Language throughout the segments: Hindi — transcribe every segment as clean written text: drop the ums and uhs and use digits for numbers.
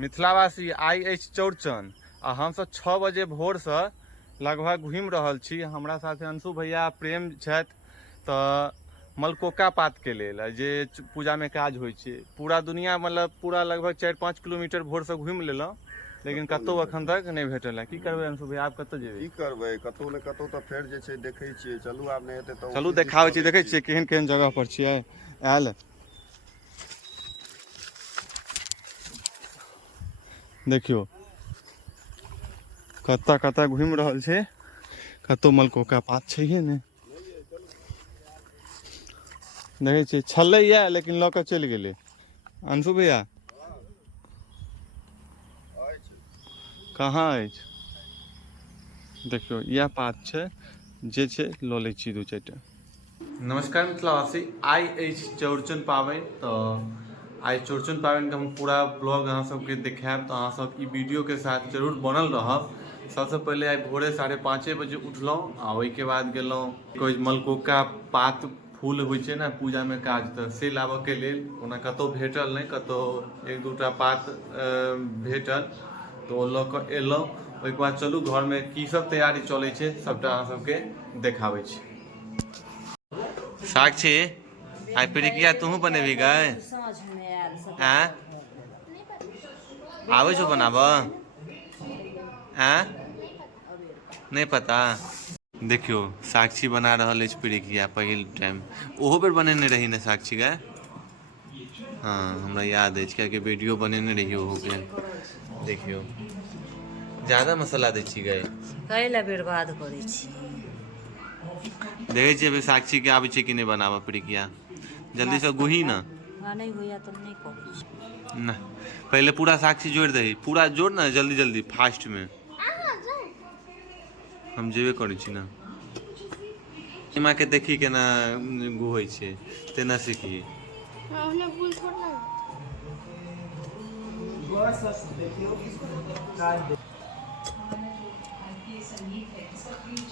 मिथिलावासी आई अछि चौड़चन आ हम सब 6 बजे भोर से लगभग घूमि रहल छी। हमरा साथे अंशु भैया प्रेम छथि तऽ मलकोका पात के लेल जे पूजा में काज होइ छै। पूरा दुनिया मतलब पूरा लगभग 4-5 किलोमीटर भोर से घूमि लेलहुँ लेकिन कतौ अखन तक नहीं भेटल है। की करबै अंशु भैया, आब कतौ जेबै? की करबै, कतौ ने कतौ तऽ फेर जे छै देखै छियै। चलू आब नहि हेतै तऽ चलू ऑफिस दिस देखाबै छी, चलै देखै छियै केहन केहन जगह पर छियै आयल। देखियो कत्ता कत्ता घूमि रहल छै, कतौ मलकोका पात छैहे ने। देखै छियै छलैया लेकिन लऽ कऽ चलि गेलै अंशु भैया। कहाँ अछि? देखियो यह पात छै जे छै लऽ लै छी 2-4 टा। नमस्कार मिथिलावासी, आई अछि चौड़चन पाबनि। तऽ आई चौड़चन पाबनि के हम पूरा ब्लॉग अहाँ सबके देखायब, तो अहाँ सब ई वीडियो के साथ जरूर बनल रहब। सबसे पहले आई भोरे 5:30 बजे उठलहुँ आ ओहिके बाद गेलहुँ कोई मलकोका पात फूल होइ छै ने पूजा में काज, तऽ से लाबऽ के लेल ओना कतौ भेटल नहीं, कतौ 1-2 टा पात भेटल तऽ ओ लऽ कऽ एलहुँ। ओहिके बाद चलू घर में की सब तैयारी चलै छै सबटा अहाँ सबके देखाबै छी। साक्षी आई पिरिकिया तूहू बनेबी गए? आँ आबै छौ बनाबऽ? आँ नहीं पता? देखियो साक्षी बना रहल अछि पिरिकिया पहिल टाइम। ओहो बेर बनेने रही ने साक्षी गए? हाँ हमरा याद अछि कियाकि वीडियो बनेने रहियै ओहो के। देखियो ज्यादा मसाला दै छी गए। काहे ला बर्बाद करै छी? देखै छियै साक्षी के आबै छै कि नहीं बनाबऽ पिरिकिया। जल्दी से गुही ना। नहीं होया तो नहीं करै छी। ना पहले पूरा साक्षी जोड़ दही, पूरा जोड़ ना जल्दी जल्दी फास्ट में। हम जेबे करै छी ना। माँ के देखी केना गुहै छै तेना सीखी।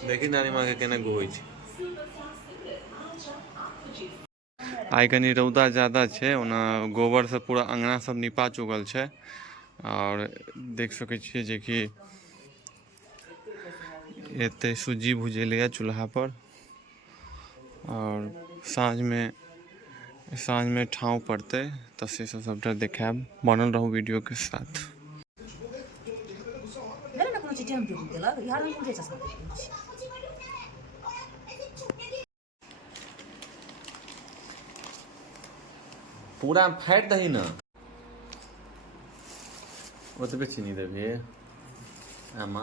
देखी नानी माँ के केना गुहै छै। आई कनी रौदा ज़्यादा छै, ओना गोबर से पूरा अंगना सब नीपा चुकल छै। और देख सकै छियै जे कि एते सूजी भुजेले चूल्हा पर और साँझ में ठाँव पड़तै तऽ से सबटा देखायब। बनल रहू वीडियो के साथ। पूरा फाड़ि दही ना। ओतबे चीनी देबही आमा?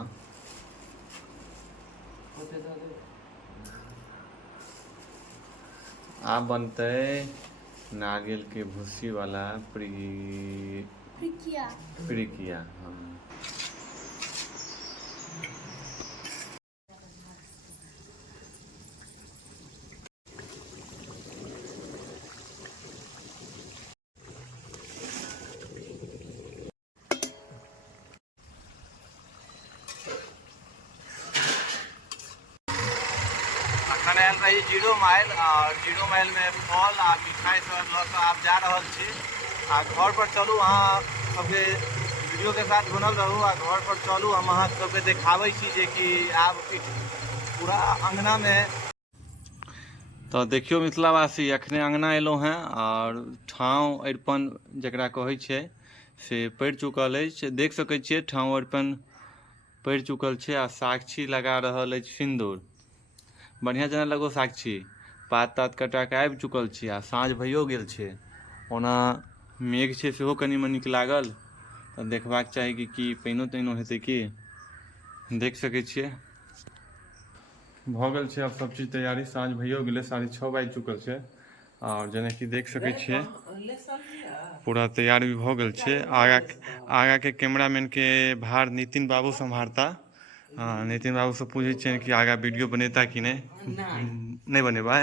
आब बनते नारियल के भूसी वाला पिरिकिया। हाँ अखन आयल रही 0 माइल और 0 माइल में फल आ मिठाई सब लऽ कऽ आब जा रहल छी। आ घर पर चलू अहाँ सबके वीडियो के साथ बनल रहू। आ घर पर चलू हम अहाँ सबके देखाबै छी जे कि आब पूरा अंगना में। तो देखियो मिथिलावासी अखने अंगना एलहुँ हैं और ठाँव अरिपन जकरा कहै छै से पड़ि चुकल अछि। देख सकै छियै ठाँव अरिपन पड़ि चुकल छै आ साक्षी लगा रहल अछि सिन्दूर। बढ़िया जेना लगो साक्षी, पात तात कटा के आबि चुकल छी आ साँझ भइयो गेल छै। ओना मेघ छै सेहो कनि मनिक लागल तऽ देखबाक चाही कि पाइनो ताइनो हेतै कि। देख सकै छियै भऽ गेल छै आब सब चीज तैयारी। साँझ भइयो गेलै, 6:30 बाजि चुकल छै और जेनाकि देख सकै छियै पूरा तैयारी भऽ गेल छै। आगा के कैमरामैन के भार नितिन बाबू सम्हारता। हाँ नितिन बाबू से पूछे छियनि कि आगा वीडियो बनेता कि नहीं बनेबै?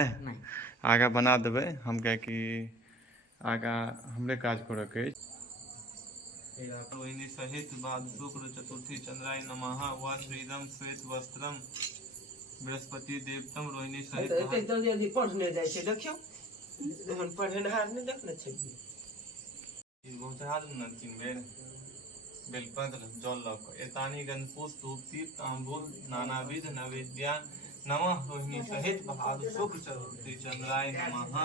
आगा बना देबै हम, कि आगा हमरे काज करऽ के अछि। रोहिणी सहित बाद शुक्र चतुर्थी चंद्राय नमः व श्रीदम श्वेत वस्त्रम बृहस्पति देवतम रोहिणी सहित। जल्दी पढ़ने जाइ छै देखियो, पढ़ेनहार नहीं देखने छै। पहुँचा दूँ ना 3 बेर। बेलपत्र जल लग एतानी गणपुष्प धूप दीप तांबूल नानाविध नैवेद्यान नमः रोहिणी सहित भाद सुख चतुर्थी चंद्राय नमः।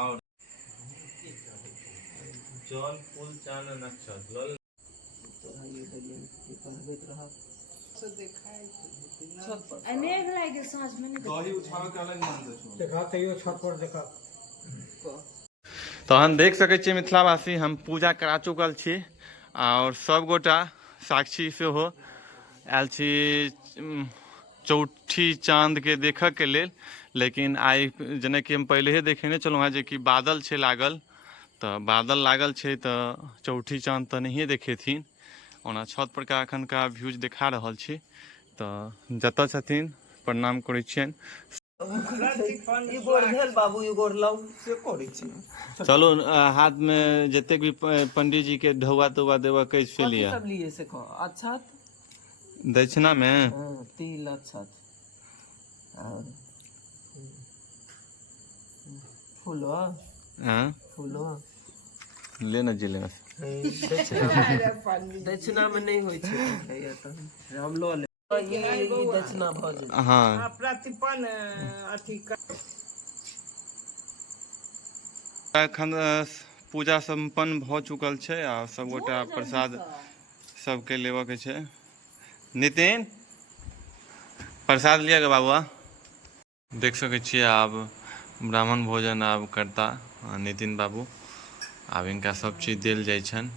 और जल फूल चान नक्षत्र दही उठावे के अलग मान दे। तो हम देख सके छी मिथिलावासी हम पूजा करा चुकल छी और सब गोटा साक्षी से हो आयल छी चौठी चाँद के देख के लेल। लेकिन आई जेना कि हम पहले ही देखेने चलूँ हैं जे कि बादल छे लागल तो बादल लागल छे तो चौठी चाँद तो नहीं देखेथिन। ओना छत पर का अखन का व्यूज देखा रहल छी तो जतऽ छथिन प्रणाम करै छियनि। चलो हाथ में जते भी पंडित जी के ढौआ तौआ देवा कैसे लिया अच्छा दक्षिणा में तिल अच्छा फूल फूल लेना जी लेना दक्षिणा में नहीं होई छै हम लो ले दक्षिणा भ जाय। हाँ प्रतिपन अथी एखन पूजा संपन्न भ चुकल छै आ सब गोटा प्रसाद सबके लेवा के छै। नितिन प्रसाद लिया गे बाबुआ। देख सके छियै आब ब्राह्मण भोजन आब करता नितिन बाबू। आब इनका सब चीज देल जाइ छनि।